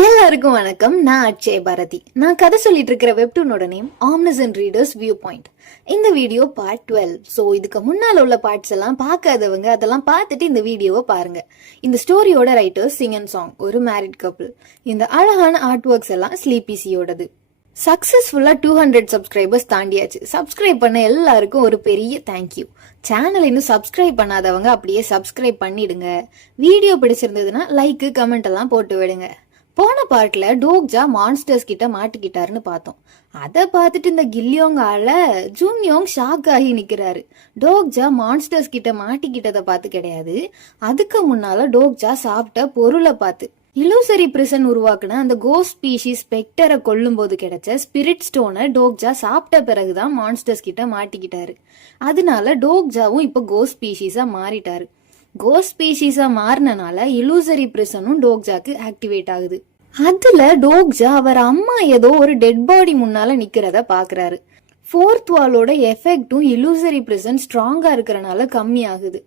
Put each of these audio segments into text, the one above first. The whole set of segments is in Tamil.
எல்லாருக்கும் வணக்கம். நான் அட்சய பாரதி. நான் கதை சொல்லிட்டு இருக்கிற வெப்டூனோட name omniscient and readers view point இந்த வீடியோ பார்ட் டுவெல் ஸோ இதுக்கு முன்னால் உள்ள பார்ட்ஸ் எல்லாம் பார்க்காதவங்க அதெல்லாம் பார்த்துட்டு இந்த வீடியோவை பாருங்க. இந்த ஸ்டோரியோட ரைட்டர்ஸ் சிங் அண்ட் சாங் ஒரு மேரிட் கப்புள் இந்த அழகான ஆர்ட் ஒர்க்ஸ் எல்லாம் ஸ்லீபிசியோடது சக்ஸஸ்ஃபுல்லாக டூ ஹண்ட்ரட் சப்ஸ்கிரைபர்ஸ் தாண்டியாச்சு. சப்ஸ்கிரைப் பண்ண எல்லாருக்கும் ஒரு பெரிய தேங்க்யூ சேனல் இன்னும் சப்ஸ்கிரைப் பண்ணாதவங்க அப்படியே சப்ஸ்கிரைப் பண்ணிடுங்க. வீடியோ பிடிச்சிருந்ததுன்னா லைக்கு கமெண்ட் எல்லாம் போட்டு விடுங்க. போன பார்ட்ல டோக்ஜா மான்ஸ்டர்ஸ் கிட்ட மாட்டிக்கிட்டாருன்னு பார்த்தோம். அதை பார்த்துட்டு இந்த கில்லியோங் ஆள ஜூன்யோங் ஷாக் ஆகி நிக்கிறாரு. டோக்ஜா மான்ஸ்டர்ஸ் கிட்ட மாட்டிக்கிட்டதை பார்த்து கிடையாது. அதுக்கு முன்னால டோக்ஜா சாப்பிட்ட பொருளை பார்த்து. இலூசரி பிரிசன் உருவாக்குன அந்த கோஸ்ட் ஸ்பீஷிஸ் ஸ்பெக்டரை கொல்லும் போது கிடைச்ச ஸ்பிரிட் ஸ்டோனை டோக்ஜா சாப்பிட்ட பிறகுதான் மான்ஸ்டர்ஸ் கிட்ட மாட்டிக்கிட்டாரு. அதனால டோக்ஜாவும் இப்போ கோஸ்ட் ஸ்பீஷிஸா மாறிட்டாரு. கோஸ் ஸ்பீஷிஸா மாறினனால இலூசரி பிரிசனும் டோக்ஜாக்கு ஆக்டிவேட் ஆகுது. அதுல டோக்ஜா அவர் அம்மா ஏதோ ஒரு டெட் பாடி முன்னால நிக்கிறத பாக்குறாரு. ஃபோர்த் வாலோட எஃபெக்டும் இலூசரி பிரிசன் ஸ்ட்ராங்கா இருக்கிறனால கம்மி ஆகுது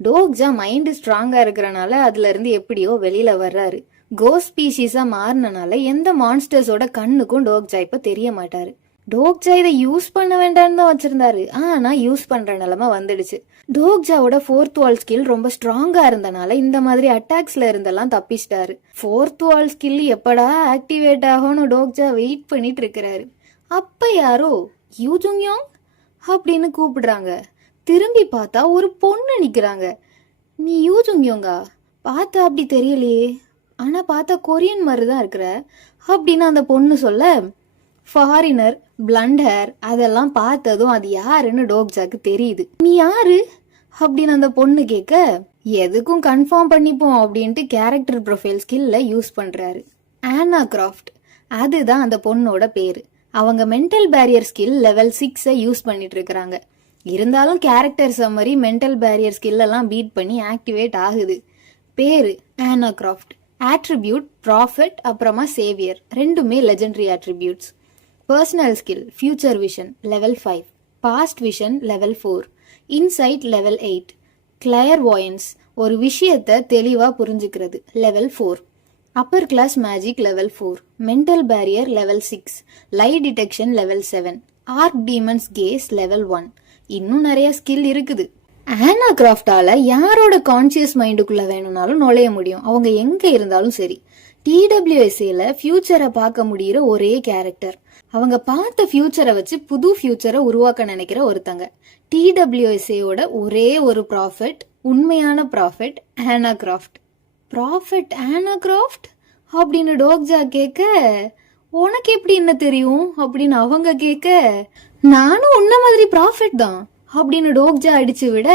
டோக்ஜா மைண்டு ஸ்ட்ராங்கா இருக்கிறனால அதுல இருந்து எப்படியோ வெளியில வர்றாரு. கோஸ் ஸ்பீஷிஸா மாறினனால எந்த மான்ஸ்டர்ஸோட கண்ணுக்கும் டோக்ஜா இப்ப தெரிய மாட்டாரு. டோக்ஜா இதை யூஸ் பண்ண வேண்டாம்னு தான் வச்சிருந்தாரு. ஆனா யூஸ் பண்ற நிலைமை வந்துடுச்சு. டோக்ஜாவோட ஃபோர்த் வால் ஸ்கில் ரொம்ப ஸ்ட்ராங்கா இருந்தனால இந்த மாதிரி அட்டாக்ஸ்ல இருந்தெல்லாம் தப்பிச்சிட்டாரு. ஃபோர்த் வால் ஸ்கில் எப்படா ஆக்டிவேட் ஆகும்னு டோக்ஜா வெயிட் பண்ணிட்டு இருக்கிறாரு. அப்ப யாரோ யூஜுங்யோங் அப்படின்னு கூப்பிடுறாங்க. திரும்பி பார்த்தா ஒரு பொண்ணு நிக்கிறாங்க. நீ யூஜுங்யோங்கா பார்த்தா அப்படி தெரியலையே. ஆனா பார்த்தா கொரியன் மாதிரி தான் இருக்கிற. அப்படின்னு அந்த பொண்ணு சொல்ல ஃபாரினர் பிளண்டர் அதெல்லாம் பார்த்ததும் அது யாருன்னு டோக்ஜாக்கு தெரியுது. நீ யாரு? அப்படின்னு அந்த பொண்ணு கேட்க எதுக்கும் கன்ஃபார்ம் பண்ணிப்போம் அப்படின்ட்டு கேரக்டர் ப்ரொஃபைல் ஸ்கில்ல யூஸ் பண்றாரு. ஆனா கிராஃப்ட் அதுதான் அந்த பொண்ணோட பேரு. அவங்க மென்டல் பேரியர் ஸ்கில் லெவல் சிக்ஸை யூஸ் பண்ணிட்டு இருக்கிறாங்க இருந்தாலும் கேரக்டர் சம்மரி மென்டல் பேரியர் ஸ்கில்லெல்லாம் பீட் பண்ணி ஆக்டிவேட் ஆகுது. பேரு ஆனா கிராஃப்ட் ஆட்ரிபியூட் ப்ராஃபிட் அப்புறமா சேவியர் ரெண்டுமே legendary attributes personal skill future vision level five past vision level four insight level eight clairvoyance ஒரு விஷயத்தை தெளிவாக புரிஞ்சுக்கிறது. Level four upper class magic level four mental barrier level six lie detection level seven arc demons case level one இன்னும் நிறைய ஸ்கில் இருக்குது. ஆனா கிராஃப்டால யாரோட கான்சியஸ் மைண்டுக்குள்ள வேணும்னாலும் நுழைய முடியும். அவங்க எங்க இருந்தாலும் சரி. டிடபிள்யூஎஸ்ஏல ஃபியூச்சரை பார்க்க முடியிற ஒரே கேரக்டர் அவங்க பார்த்த ஃபியூச்சரை வச்சு புது ஃபியூச்சரை உருவாக்க நினைக்கிற ஒருத்தங்க. டிடபிள்யூஎஸ்ஏயோட ஒரே ஒரு ப்ராஃபிட் உண்மையான ப்ராஃபிட் ஆனா கிராஃப்ட் ப்ராஃபிட் ஆனா கிராஃப்ட் அப்படின்னு டோக்ஜா கேட்க உனக்கு எப்படி என்ன தெரியும்? அப்படின்னு அவங்க கேட்க நானும் உன்ன மாதிரி ப்ராஃபிட் தான். அப்படின்னு டோக்ஜா அடிச்சு விட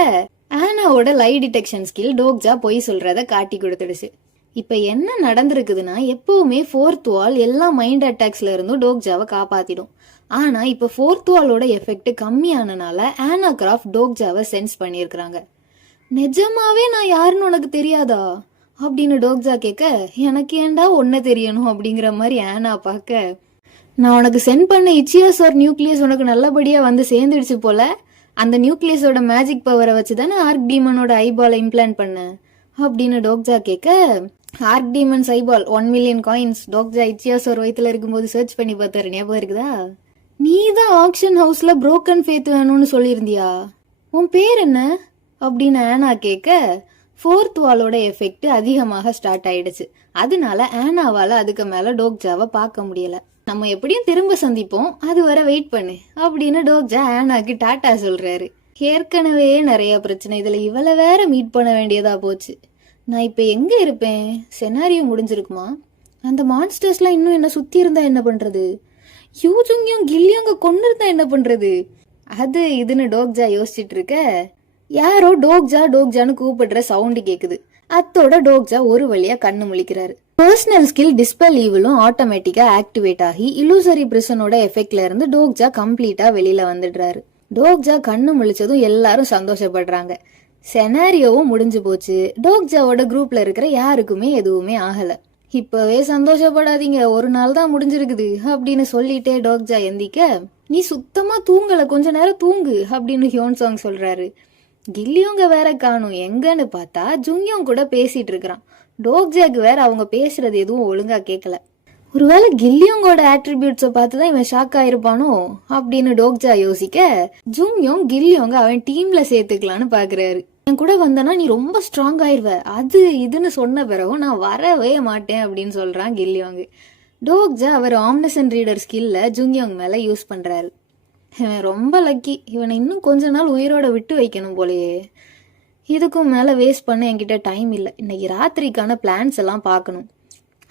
ஆனாவோட லை டிடெக்ஷன் ஸ்கில் டோக்ஜா பொய் சொல்றத காட்டி கொடுத்துடுச்சு. இப்ப என்ன நடந்திருக்குதுன்னா எப்பவுமே ஃபோர்த் வால் எல்லா மைண்ட் அட்டாக்ஸ்ல இருந்தும் டோக்ஜாவை காப்பாத்திடும். ஆனா இப்ப ஃபோர்த் வாலோட எஃபெக்ட் கம்மியானனால ஆனா கிராஃப்ட் டோக்ஜாவை சென்ஸ் பண்ணியிருக்கிறாங்க. நிஜமாவே நான் யாருன்னு உனக்கு தெரியாதா? அப்படின்னு டோக்ஜா கேட்க எனக்கு ஏன்டா ஒன்ன தெரியணும்? அப்படிங்கிற மாதிரி ஆனா பார்க்க நான் உனக்கு சென்ட் பண்ண இச்சியாஸ் ஒரு நியூக்ளியஸ் உனக்கு நல்லபடியா வந்து சேர்ந்துடுச்சு போல. அந்த நியூக்ளியஸோட மேஜிக் பவரை வச்சு தானே ஆர்க் டீமனோட ஐபாலை இம்ப்ளான்ட் பண்ண? அப்படின்னு டோக்ஜா கேட்க ஆர்க் டீமன் சைபால் ஒன் மில்லியன் காயின்ஸ் டோக்ஜா இச்சியாஸ் ஒரு வயிற்றுல இருக்கும்போது சர்ச் பண்ணி பார்த்தாரு. ஞாபகம் இருக்குதா? நீ தான் ஆக்ஷன் ஹவுஸ்ல புரோக்கன் ஃபேத் வேணும்னு சொல்லியிருந்தியா? உன் பேர் என்ன? அப்படின்னு ஆனா கேட்க ஃபோர்த் வாலோட எஃபெக்ட் அதிகமாக ஸ்டார்ட் ஆயிடுச்சு. அதனால ஆனாவால அதுக்கு மேல டோக்ஜாவை பார்க்க முடியல. நம்ம எப்படியும் திரும்ப சந்திப்போம். அது வரை வெயிட் பண்ணு அப்படின்னு டோக்ஜா ஆனாக்கு டாட்டா சொல்றாரு. ஏற்கனவே நிறைய பிரச்சனை. இதுல இவளை வேற மீட் பண்ண வேண்டியதா போச்சு. நான் இப்போ எங்கே இருப்பேன்? செனாரியோ முடிஞ்சிருக்குமா? அந்த மான்ஸ்டர்ஸ்லாம் இன்னும் என்ன சுற்றி இருந்தா என்ன பண்ணுறது யூஜுங்கியும் கில்லியோங்க கொண்டு இருந்தா என்ன பண்ணுறது அது இதுன்னு டோக்ஜா யோசிச்சுட்டு இருக்க. யாரோ டோக்ஜா டோக்ஜான்னு கூப்பிடுற சவுண்டு கேட்குது அத்தோட டோக்ஜா ஒரு வழியா கண்ணு முழிக்கிறாரு. பர்சனல் ஸ்கில் டிஸ்பெல் ஈவிலும் ஆட்டோமேட்டிக்காக ஆக்டிவேட் ஆகி இலூசரி பிரிசனோட எஃபெக்ட்ல இருந்து டோக்ஜா கம்ப்ளீட்டாக வெளியில் வந்துடுறாரு. டோக்ஜா கண்ணு முழிச்சதும் எல்லாரும் சந்தோஷப்படுறாங்க. செனாரியோவும் முடிஞ்சு போச்சு. டோக்ஜாவோட குரூப்ல இருக்கிற யாருக்குமே எதுவுமே ஆகல. இப்பவே சந்தோஷப்படாதீங்க. ஒரு நாள் தான் முடிஞ்சிருக்குது. அப்படின்னு சொல்லிட்டே டோக்ஜா எந்திக்க நீ சுத்தமா தூங்கல. கொஞ்ச நேரம் தூங்கு அப்படின்னு ஹியோன் சாங் சொல்றாரு. கில்லியோங்க வேற காணும். எங்கன்னு பார்த்தா ஜுங்கியோங் கூட பேசிட்டு இருக்கிறான். டோக்ஜாக்கு வேற அவங்க பேசுறது எதுவும் ஒழுங்கா கேட்கல ஒருவேளை கில்லியோங்கோட ஆட்ரிபியூட்ஸை பார்த்து தான் இவன் ஷாக் ஆயிருப்பானோ? அப்படின்னு டோக்ஜா யோசிக்க ஜுங்யோங் கில்லியோங்க அவன் டீம்ல சேர்த்துக்கலான்னு பாக்குறாரு. என் கூட வந்தனா நீ ரொம்ப ஸ்ட்ராங் ஆயிருவ. அது இதுன்னு சொன்ன பிறகும் நான் வரவே மாட்டேன் அப்படின்னு சொல்றான் கில்லியோங் டோக்ஜா அவர் ஆம்னசன் ரீடர் ஸ்கில்ல ஜுங்யோங் மேல யூஸ் பண்றாரு. இவன் ரொம்ப லக்கி இவனை இன்னும் கொஞ்ச நாள் உயிரோட விட்டு வைக்கணும் போலயே. இதுக்கும் மேலே வேஸ்ட் பண்ண என்கிட்ட டைம் இல்லை. இன்னைக்கு ராத்திரிக்கான பிளான்ஸ் எல்லாம் பார்க்கணும்.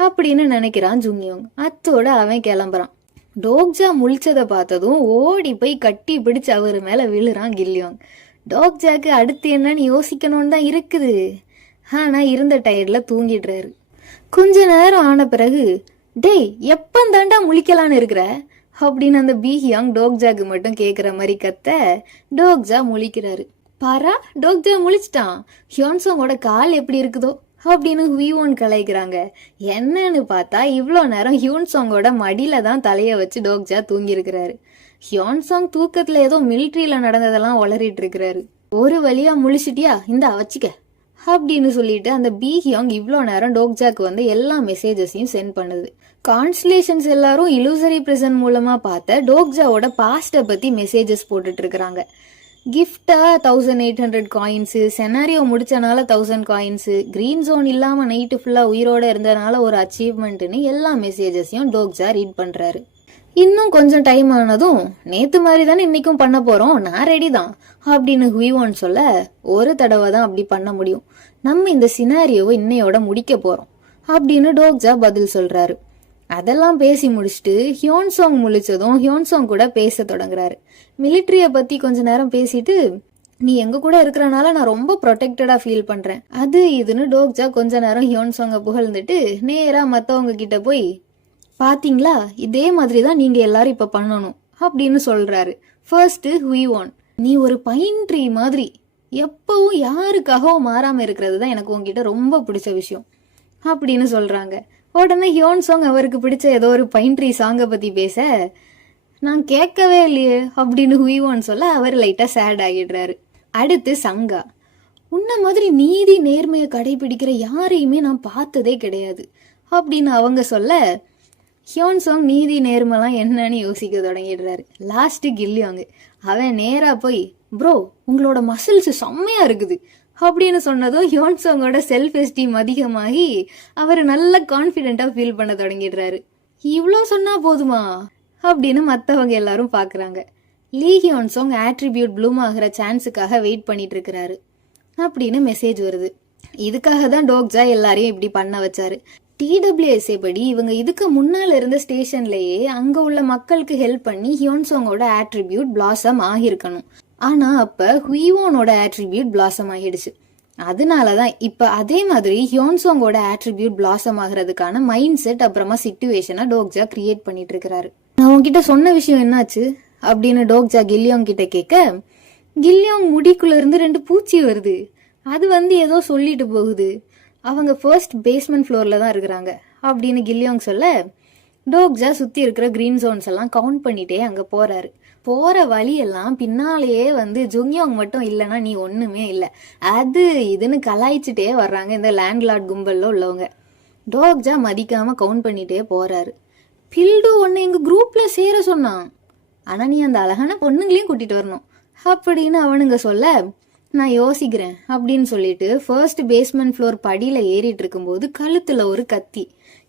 அப்படின்னு நினைக்கிறான் ஜுங்கியோங் அத்தோட அவன் கிளம்புறான். டோக்ஜா முழிச்சதை பார்த்ததும் ஓடி போய் கட்டி பிடிச்சு அவர் மேலே விழுறான் கில்லியோங் டோக்ஜாக்கு அடுத்து என்னன்னு யோசிக்கணும்னு தான் இருக்குது. ஆனால் இருந்த டயர்டில் தூங்கிடுறாரு. கொஞ்ச நேரம் ஆன பிறகு டேய் எப்பந்தாண்டா முழிக்கலான்னு இருக்கிற? அப்படின்னு அந்த பீஹியாங் டோக்ஜாக்கு மட்டும் கேட்குற மாதிரி கத்த டோக்ஜா முழிக்கிறாரு. பாரா டோக்ஜா முழிச்சிட்டான். ஹியோன்சோங்கோட கால் எப்படி இருக்குதோ? அப்படின்னு ஹுயிவோன் கலாய்க்கிறாங்க. என்னன்னு பார்த்தா இவ்வளோ நேரம் ஹியூன்சாங்கோட மடியில தான் தலையை வச்சு டோக்ஜா தூங்கியிருக்கிறாரு. ஹியோன்சாங் தூக்கத்துல ஏதோ மிலிட்ரியில நடந்ததெல்லாம் உளறிட்டு இருக்கிறாரு ஒரு வழியா முழிச்சிட்டியா? இந்த வச்சுக்க. அப்படின்னு சொல்லிட்டு அந்த பீஹியாங் இவ்வளோ நேரம் டோக்ஜாக்கு வந்து எல்லா மெசேஜஸையும் சென்ட் பண்ணுது. கான்ஸ்டலேஷன்ஸ் எல்லாரும் இலூசரி பிரசன் மூலமா பார்த்த டோக்ஜாவோட பாஸ்ட்டை பத்தி மெசேஜஸ் போட்டுட்டு இருக்கிறாங்க கிஃப்டா thousand eight hundred coins scenario முடிச்சனால thousand coins green zone இல்லாமல் நைட்டு ஃபுல்லாக உயிரோட இருந்ததுனால ஒரு அச்சீவ்மெண்ட்டுன்னு எல்லா மெசேஜஸையும் டோக்ஜா ரீட் பண்ணுறாரு இன்னும் கொஞ்சம் டைம் ஆனதும் நேத்து மாதிரி தானே இன்றைக்கும் பண்ண போகிறோம் நான் ரெடி தான் அப்படின்னு ஹுயிவோன் சொல்ல ஒரு தடவை தான் அப்படி பண்ண முடியும். நம்ம இந்த சினாரியோவை இன்னையோட முடிக்க போகிறோம் அப்படின்னு டோக்ஜா பதில் சொல்கிறாரு அதெல்லாம் பேசி முடிச்சுட்டு ஹியோன்சாங் முழிச்சதும் ஹியோன்சாங் கூட பேச தொடங்குறாரு. மிலிட்ரியை பத்தி கொஞ்ச நேரம் பேசிட்டு நீ எங்க கூட இருக்கிறனால நான் ரொம்ப ப்ரொடெக்டடா ஃபீல் பண்றேன். அது இதுன்னு டோக்ஜா கொஞ்ச நேரம் ஹியோன்சாங்க புகழ்ந்துட்டு நேரா மத்தவங்க கிட்ட போய் பாத்தீங்களா? இதே மாதிரி தான் நீங்க எல்லாரும் இப்ப பண்ணணும். அப்படின்னு சொல்றாரு. ஃபர்ஸ்ட் ஒன் நீ ஒரு பைன் ட்ரீ மாதிரி. எப்பவும் யாருக்காகவும் மாறாம இருக்கிறது தான் எனக்கு உங்ககிட்ட ரொம்ப பிடிச்ச விஷயம். அப்படின்னு சொல்றாங்க. உடனே ஹியோன் சாங் அவருக்கு பிடிச்ச ஏதோ ஒரு பைன் ட்ரீ சாங்கை பற்றி பேச நான் கேட்கவே இல்லையே அப்படின்னு ஹுயிவான் சொல்ல அவர் லைட்டாக சேட் ஆகிடுறாரு. அடுத்து சங்கா உன்ன மாதிரி நீதி நேர்மையை கடைபிடிக்கிற யாரையுமே நான் பார்த்ததே கிடையாது அப்படின்னு அவங்க சொல்ல ஹியோன் சாங் நீதி நேர்மைலாம் என்னன்னு யோசிக்க தொடங்கிடுறாரு. லாஸ்ட் கில்லியாங்க அவன் நேராக போய் ப்ரோ உங்களோட மசில்ஸ் செம்மையாக இருக்குது. அப்படின்னு சொன்னதும் ஹியோன் சாங்கோட செல்ஃப் எஸ்டீம் அதிகமாகி அவர் நல்ல கான்ஃபிடென்ட்டாக ஃபீல் பண்ண தொடங்கிடுறாரு. இவ்வளோ சொன்னால் போதுமா? அப்படின்னு மற்றவங்க எல்லாரும் பார்க்குறாங்க லீ ஹியோன்சோங் ஆட்ரிபியூட் ப்ளூம் ஆகிற சான்ஸுக்காக வெயிட் பண்ணிட்டு இருக்கிறாரு. அப்படின்னு மெசேஜ் வருது. இதுக்காக தான் டோக்ஜா எல்லாரையும் இப்படி பண்ண வச்சாரு. டிடபிள்யூஎஸ்ஏ படி இவங்க இதுக்கு முன்னால் இருந்த ஸ்டேஷன்லேயே அங்கே உள்ள மக்களுக்கு ஹெல்ப் பண்ணி ஹியோன்சோங்கோட ஆட்ரிபியூட் பிளாசம் ஆகியிருக்கணும். ஆனால் அப்போ ஹுயிவோனோட ஆட்ரிபியூட் பிளாசம் ஆகிடுச்சு. அதனால தான் இப்போ அதே மாதிரி ஹியோன்சோங்கோட ஆட்ரிபியூட் பிளாசம் ஆகிறதுக்கான மைண்ட் செட் அப்புறமா சிச்சுவேஷனை டோக்ஜா கிரியேட் பண்ணிட்டு இருக்கிறாரு நான் உங்ககிட்ட சொன்ன விஷயம் என்னாச்சு? அப்படின்னு டோக்ஜா கில்லியோங் கிட்ட கேட்க கில்லியோங் முடிக்குள்ள இருந்து ரெண்டு பூச்சி வருது. அது வந்து ஏதோ சொல்லிட்டு போகுது. அவங்க ஃபர்ஸ்ட் பேஸ்மெண்ட் ஃப்ளோரில் தான் இருக்கிறாங்க. அப்படின்னு கில்லியோங் சொல்ல டோக்ஜா சுற்றி இருக்கிற க்ரீன் ஜோன்ஸ் எல்லாம் கவுண்ட் பண்ணிட்டே அங்கே போகிறாரு போகிற வழியெல்லாம் பின்னாலேயே வந்து ஜுங்யோங் மட்டும் இல்லைன்னா நீ ஒன்றுமே இல்லை. அது இதுன்னு கலாய்ச்சிட்டே வர்றாங்க இந்த லேண்ட்லார்ட் கும்பலில் உள்ளவங்க. டோக்ஜா மதிக்காமல் கவுண்ட் பண்ணிட்டே போகிறாரு பில்டு ஒன்று எங்கள் குரூப்பில் சேர சொன்னான். ஆனால் நீ அந்த அழகான பொண்ணுங்களையும் கூட்டிகிட்டு வரணும். அப்படின்னு அவனுங்க சொல்ல நான் யோசிக்கிறேன் அப்படின்னு சொல்லிட்டு ஃபர்ஸ்ட் பேஸ்மெண்ட் ஃப்ளோர் படியில் ஏறிட்டு இருக்கும்போது கழுத்தில் ஒரு கத்தி.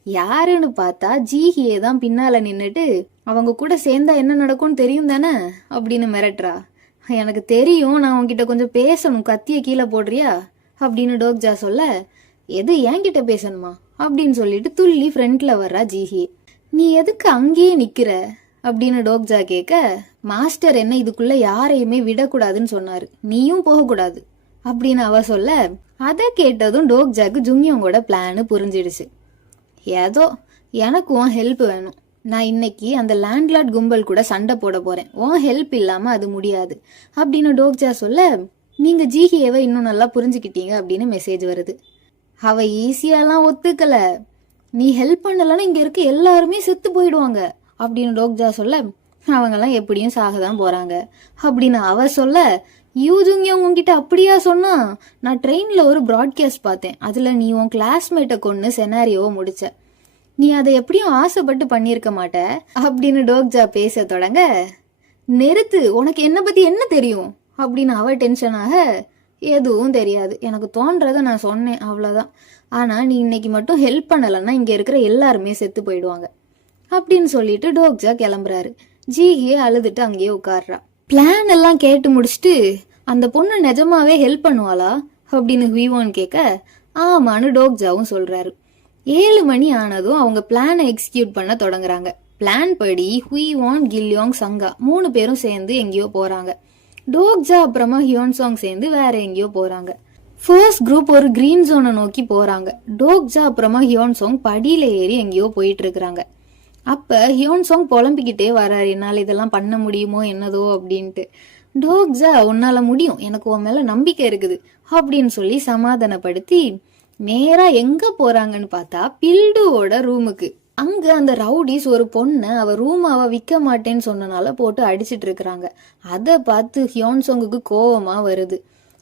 யாருன்னு பார்த்தா ஜீஹியே தான் பின்னால நின்றுட்டு அவங்க கூட சேர்ந்தா என்ன நடக்கும்னு தெரியும் தானே? அப்படின்னு மிரட்டுறா. எனக்கு தெரியும் நான் உன்கிட்ட கொஞ்சம் பேசணும் கத்திய கீழே போடுறியா? அப்படின்னு டோக்ஜா சொல்ல எது என்கிட்ட பேசணுமா? அப்படின்னு சொல்லிட்டு துள்ளி ஃப்ரண்ட்ல வர்றா ஜீஹி. நீ எதுக்கு அங்கேயே நிக்கிற? அப்படின்னு டோக்ஜா கேட்க மாஸ்டர் என்ன இதுக்குள்ள யாரையுமே விடக்கூடாதுன்னு சொன்னாரு. நீயும் போகக்கூடாது. அப்படின்னு அவ சொல்ல அதை கேட்டதும் டோக்ஜாக்கு ஜுங்கியோங்கோட பிளான் புரிஞ்சிடுச்சு. ஏதோ எனக்கு உன் ஹெல்ப் வேணும். நான் இன்னைக்கு அந்த லேண்ட்லார்ட் கும்பல் கூட சண்டை போட போறேன். உன் ஹெல்ப் இல்லாம அது முடியாது. அப்படின்னு டோக்ஜா சொல்ல நீங்க ஜிஹியவை இன்னும் நல்லா புரிஞ்சுக்கிட்டீங்க அப்படின்னு மெசேஜ் வருது. அவ ஈஸியாலாம் ஒத்துக்கல. நீ ஹெல்ப் பண்ணலன்னா இங்க இருக்க எல்லாருமே செத்து போயிடுவாங்க அப்படின்னு டோக்ஜா சொல்ல அவங்கெல்லாம் எப்படியும் சாக தான் போறாங்க அப்படின்னு அவ சொல்ல யூஜுங்கியா உங்ககிட்ட அப்படியா சொன்னா? நான் ட்ரெயின்ல ஒரு ப்ராட்காஸ்ட் பார்த்தேன். அதுல நீ உன் கிளாஸ்மேட்டை கொண்டு செனாரியோவை முடிச்ச. நீ அதை எப்படியும் ஆசைப்பட்டு பண்ணியிருக்க மாட்ட. அப்படின்னு டோக்ஜா பேச தொடங்க. நிறுத்து உனக்கு என்ன பத்தி என்ன தெரியும்? அப்படின்னு அவ டென்ஷனாக எதுவும் தெரியாது. எனக்கு தோன்றதை நான் சொன்னேன் அவ்வளோதான் ஆனால் நீ இன்னைக்கு மட்டும் ஹெல்ப் பண்ணலைன்னா இங்கே இருக்கிற எல்லாருமே செத்து போயிடுவாங்க. அப்படின்னு சொல்லிட்டு டோக்ஜா கிளம்புறாரு. ஜிஹியே அழுதுட்டு அங்கேயே உட்கார்றா. பிளான் எல்லாம் கேட்டு முடிச்சுட்டு அந்த பொண்ணு நிஜமாவே ஹெல்ப் பண்ணுவாளா? அப்படின்னு ஹுயிவான் கேட்க ஆமான்னு டோக்ஜாவும் சொல்றாரு. ஏழு மணி ஆனதும் அவங்க பிளானை எக்ஸிக்யூட் பண்ண தொடங்குறாங்க. பிளான் படி ஹுயிவான் கில்யோங் சங்கா மூணு பேரும் சேர்ந்து எங்கேயோ போறாங்க. டோக்ஜா அப்புறமா ஹியோன்சாங் சேர்ந்து வேற எங்கேயோ போறாங்க. ஃபர்ஸ்ட் குரூப் ஒரு கிரீன் ஜோனை நோக்கி போறாங்க. டோக்ஜா அப்புறமா ஹியோன்சாங் படியில ஏறி எங்கேயோ போயிட்டு இருக்கிறாங்க. அப்ப ஹியோன்சாங் புலம்பிக்கிட்டே வராரு. என்னால் இதெல்லாம் பண்ண முடியுமோ என்னதோ அப்படின்ட்டு. டோக்ஸா உன்னால முடியும். எனக்கு உன் மேல நம்பிக்கை இருக்குது. அப்படின்னு சொல்லி சமாதானப்படுத்தி நேரா எங்க போறாங்கன்னு பார்த்தா பில்டுவோட ரூமுக்கு. அங்க அந்த ரவுடிஸ் ஒரு பொண்ணை அவ ரூம் அவ விற்க மாட்டேன்னு சொன்னனால போட்டு அடிச்சிட்டு இருக்கிறாங்க. அதை பார்த்து ஹியோன்சோங்குக்கு கோவமா வருது.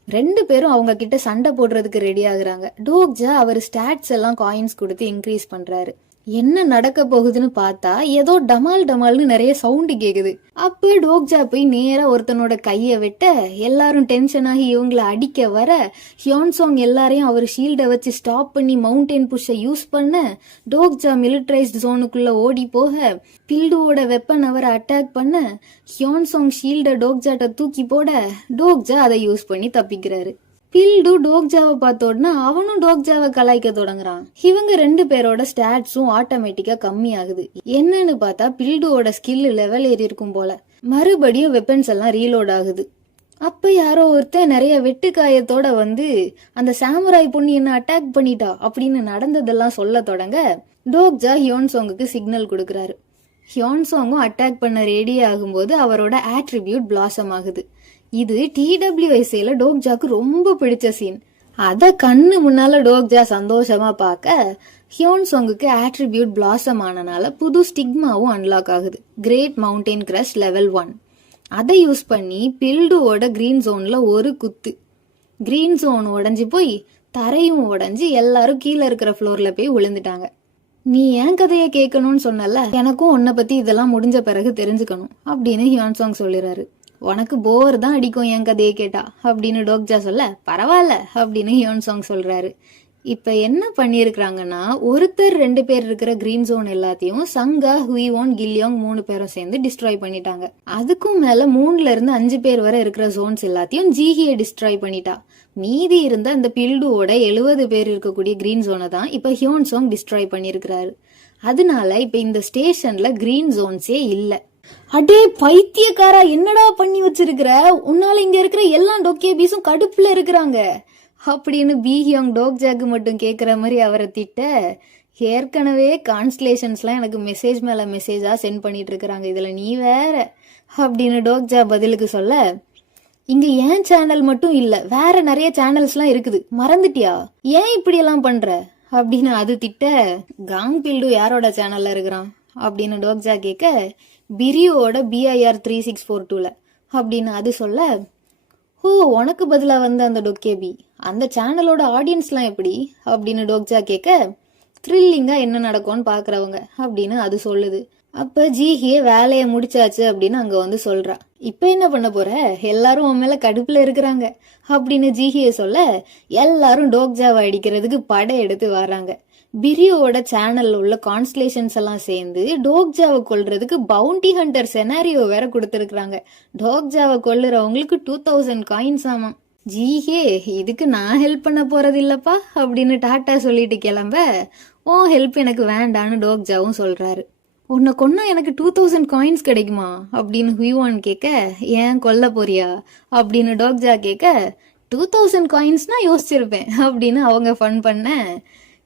ரெண்டு பேரும் அவங்க கிட்ட சண்டை போடுறதுக்கு ரெடி ஆகுறாங்க. டோக்ஜா அவர் ஸ்டாட்ஸ் எல்லாம் காயின்ஸ் கொடுத்து இன்க்ரீஸ் பண்றாரு. என்ன நடக்க போகுதுன்னு பார்த்தா ஏதோ டமால் டமால்னு நிறைய சவுண்டு கேக்குது. அப்ப டோக்ஜா போய் நேரா ஒருத்தனோட கைய வெட்ட எல்லாரும் டென்ஷன் ஆகி இவங்களை அடிக்க வர ஹியான்சாங் எல்லாரையும் அவர் ஷீல்டை வச்சு ஸ்டாப் பண்ணி மவுண்டைன் புஷ்ஷை யூஸ் பண்ண டோக்ஜா மிலிட்டரைஸ்ட் ஜோனுக்குள்ள ஓடி போக பில்டுவோட வெப்பன் அவரை அட்டாக் பண்ண ஹியான்சாங் ஷீல்டை டோக்ஜாட்ட தூக்கி போட டோக்ஜா அதை யூஸ் பண்ணி தப்பிக்கிறாரு. பில்டு டோக்ஜாவை பார்த்த உடனே அவனும் டோக்ஜாவை கலாய்க்க தொடங்குறான். இவங்க ரெண்டு பேரோட ஸ்டாட்ஸும் ஆட்டோமேட்டிக்கா கம்மி ஆகுது என்னன்னு பார்த்தா பில்டுவோட ஸ்கில் லெவல் ஏறி இருக்கும் போல. மறுபடியும் வெப்பன்ஸ் எல்லாம் ரீலோட் ஆகுது. அப்ப யாரோ ஒருத்தன் நிறைய வெட்டுக்காயத்தோட வந்து அந்த சாமுராய் பொண்ணு என்ன அட்டாக் பண்ணிட்டா அப்படின்னு நடந்ததெல்லாம் சொல்ல தொடங்க டோக்ஜா ஹியோன்சோங்குக்கு சிக்னல் கொடுக்குறாரு. ஹியோன்சோங்கும் அட்டாக் பண்ண ரெடி ஆகும்போது அவரோட ஆட்ரிபியூட் பிளாசம் ஆகுது. இது டிடபிள்யூஎஸ்ஏல டோக்ஜாக்கு ரொம்ப பிடிச்ச சீன் அத கண்ணு முன்னால டோக்ஜா சந்தோஷமா பார்க்க ஹியோன் சாங்குக்கு ஆட்ரிபியூட் பிளாசம் ஆனனால புது ஸ்டிக்மாவும் அன்லாக் ஆகுது. Great mountain crush level one அதை யூஸ் பண்ணி பில்டுவோட கிரீன் ஜோன்ல ஒரு குத்து. கிரீன் ஜோன் உடஞ்சி போய் தரையும் உடஞ்சி எல்லாரும் கீழே இருக்கிற ஃப்ளோர்ல போய் விழுந்துட்டாங்க. நீ ஏன் கதையை கேட்கணும்னு சொன்னல எனக்கும் உன்னை பத்தி இதெல்லாம் முடிஞ்ச பிறகு தெரிஞ்சுக்கணும் அப்படின்னு ஹியான் சாங் சொல்லிடுறாரு உனக்கு போர் தான் அடிக்கும் என் கதையை கேட்டா அப்படின்னு டோக்ஜா சொல்ல பரவாயில்ல அப்படின்னு ஹியோன் சாங் சொல்றாரு. இப்ப என்ன பண்ணிருக்காங்கன்னா ஒருத்தர் ரெண்டு பேர் இருக்கிற கிரீன் ஜோன் எல்லாத்தையும் சங்கா ஹுயோன் கில்யோங் மூணு பேரும் சேர்ந்து டிஸ்ட்ராய் பண்ணிட்டாங்க. அதுக்கும் மேல மூணுல இருந்து அஞ்சு பேர் வரை இருக்கிற ஜோன்ஸ் எல்லாத்தையும் ஜிஹியை டிஸ்ட்ராய் பண்ணிட்டா. மீதி இருந்த அந்த பில்டுவோட எழுபது பேர் இருக்கக்கூடிய கிரீன் ஜோனை தான் இப்ப ஹியோன் சாங் டிஸ்ட்ராய் பண்ணிருக்கிறாரு அதனால இப்ப இந்த ஸ்டேஷன்ல கிரீன் ஜோன்ஸே இல்லை. அடே பைத்தியக்காரா என்னடா பண்ணி வச்சிருக்கிற? உன்னால இங்க இருக்கிற எல்லா டொக்கே பீஸும் கடுப்புல இருக்கிறாங்க. அப்படின்னு பிஹியோங் டோக் ஜாக்கு மட்டும் கேட்குற மாதிரி அவரை திட்ட ஏற்கனவே கான்ஸ்லேஷன்ஸ்லாம் எனக்கு மெசேஜ் மேல மெசேஜா சென்ட் பண்ணிட்டு இருக்கிறாங்க. இதுல நீ வேற அப்படின்னு டோக்ஜா பதிலுக்கு சொல்ல இங்கே ஏன் சேனல் மட்டும் இல்லை வேற நிறைய சேனல்ஸ்லாம் இருக்குது. மறந்துட்டியா? ஏன் இப்படியெல்லாம் பண்ணுற பண்ற? அப்படின்னு அது திட்ட காங் பில்டு யாரோட சேனலில் இருக்கிறான்? அப்படின்னு டோக்ஜா கேட்க பிரியோட பிஐஆர் த்ரீ சிக்ஸ் ஃபோர் டூவில் அப்படின்னு அது சொல்ல ஓ உனக்கு பதிலாக வந்த அந்த டொக்கேபி அந்த சேனலோட ஆடியன்ஸ்லாம் எப்படி? அப்படின்னு டோக்ஜா கேட்க த்ரில்லிங்காக என்ன நடக்கும்னு பார்க்குறவங்க அப்படின்னு அது சொல்லுது. அப்போ ஜிஹியே வேலையை முடிச்சாச்சு அப்படின்னு அங்கே வந்து சொல்கிறா இப்போ என்ன பண்ண போற? எல்லாரும் உன் மேலே கடுப்பில் இருக்கிறாங்க அப்படின்னு ஜிஹியை சொல்ல எல்லாரும் டோக்ஜாவை அடிக்கிறதுக்கு படை எடுத்து வராங்க பிரியோட சேனல்ல உள்ள கான்ஸ்லேஷன்ஸ் எல்லாம் சேர்ந்து டோக்ஜாவை கொல்றதுக்கு பவுண்டி ஹண்டர் செனாரியோ வேற கொடுத்துருக்காங்க டோக்ஜாவை கொல்லுறவங்களுக்கு டூ தௌசண்ட் காயின்ஸ் ஆமாம். ஜீஹே இதுக்கு நான் ஹெல்ப் பண்ண போறது இல்லப்பா அப்படின்னு டாட்டா சொல்லிட்டு கிளம்ப ஓ ஹெல்ப் எனக்கு வேண்டான்னு டோக்ஜாவும் சொல்றாரு. உன்னை கொன்னா எனக்கு டூ தௌசண்ட் காயின்ஸ் கிடைக்குமா? அப்படின்னு ஹுய்வான் கேட்க ஏன் கொல்ல போறியா? அப்படின்னு டோக்ஜா கேட்க டூ தௌசண்ட் காயின்ஸ்னா யோசிச்சிருப்பேன் அப்படின்னு அவங்க ஃபன் பண்ண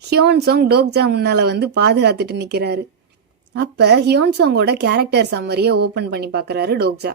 ஹியோன் சாங் டோக்ஜா முன்னால வந்து பாதுகாத்துட்டு நிக்கிறாரு. அப்ப ஹியோன் சாங்கோட கேரக்டர் சம்மரியை ஓபன் பண்ணி பார்க்குறாரு டோக்ஜா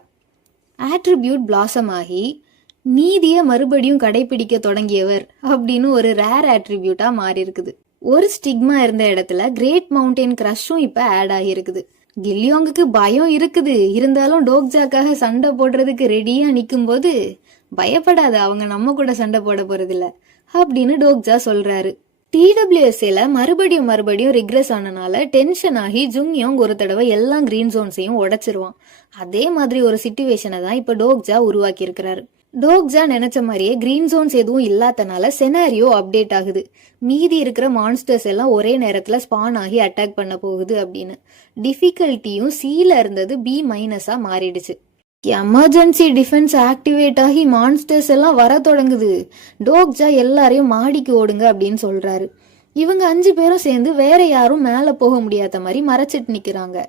ஆட்ரிபியூட் பிளாசம் ஆகி நீதியை மறுபடியும் கடைபிடிக்க தொடங்கியவர் அப்படின்னு ஒரு ரேர் ஆட்ரிபியூட்டா மாறி இருக்குது ஒரு ஸ்டிக்மா இருந்த இடத்துல கிரேட் மவுண்டைன் கிரஷும் இப்ப ஆட் ஆகியிருக்குது. கில்லியோங்குக்கு பயம் இருக்குது. இருந்தாலும் டோக்ஜாக்காக சண்டை போடுறதுக்கு ரெடியா நிக்கும்போது பயப்படாது அவங்க நம்ம கூட சண்டை போட போறதில்ல அப்படின்னு டோக்ஜா சொல்றாரு. டிடபிள்யூஎஸ்ஏல மறுபடியும் மறுபடியும் ரிக்ரெஸ் ஆனனால டென்ஷன் ஆகி ஜுங்யோங் ஒரு தடவை எல்லா கிரீன் ஜோன்ஸையும் உடைச்சிருவான். அதே மாதிரி ஒரு சுச்சுவேஷனை தான் இப்ப டோக்ஜா உருவாக்கி இருக்கிறாரு டோக்ஜா நினைச்ச மாதிரியே கிரீன் ஜோன்ஸ் எதுவும் இல்லாதனால செனாரியோ அப்டேட் ஆகுது. மீதி இருக்கிற மான்ஸ்டர்ஸ் எல்லாம் ஒரே நேரத்துல ஸ்பான் ஆகி அட்டாக் பண்ண போகுது அப்படின்னு. டிஃபிகல்ட்டியும் சில இருந்தது பி மைனஸா மாறிடுச்சு. எமர்ஜென்சி டிஃபென்ஸ் ஆக்டிவேட் ஆகி மான்ஸ்டர்ஸ் எல்லாம் வர தொடங்குது. டோக்ஜா எல்லாரையும் மாடிக்கு ஓடுங்க அப்படின்னு சொல்றாரு. இவங்க அஞ்சு பேரும் சேர்ந்து வேற யாரும் மேலே போக முடியாத மாதிரி மறைச்சிட்டு நிற்கிறாங்க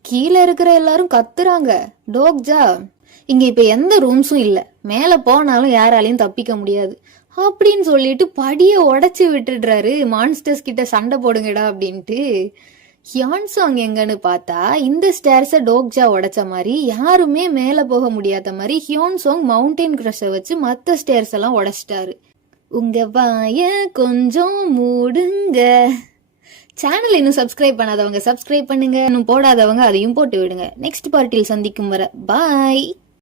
கீழே இருக்கிற எல்லாரும் கத்துறாங்க. டோக்ஜா இங்க இப்ப எந்த ரூம்ஸும் இல்லை. மேலே போனாலும் யாராலையும் தப்பிக்க முடியாது. அப்படின்னு சொல்லிட்டு படியை உடச்சி விட்டுடுறாரு. மான்ஸ்டர்ஸ் கிட்ட சண்டை போடுங்கடா அப்படின்ட்டு. ஹியான்சாங் எங்கன்னு பார்த்தா இந்த ஸ்டேர்ஸை டோக்ஜா உடைச்ச மாதிரி யாருமே மேலே போக முடியாத மாதிரி ஹியோன்சாங் மவுண்டைன் க்ரஷை வச்சு மற்ற ஸ்டேர்ஸ் எல்லாம் உடைச்சிட்டாரு. உங்க வாய கொஞ்சம் மூடுங்க. சேனல் இன்னும் சப்ஸ்கிரைப் பண்ணாதவங்க சப்ஸ்கிரைப் பண்ணுங்க. இன்னும் போடாதவங்க அதையும் போட்டு விடுங்க. நெக்ஸ்ட் பார்ட்டியில் சந்திக்கும் வர பாய்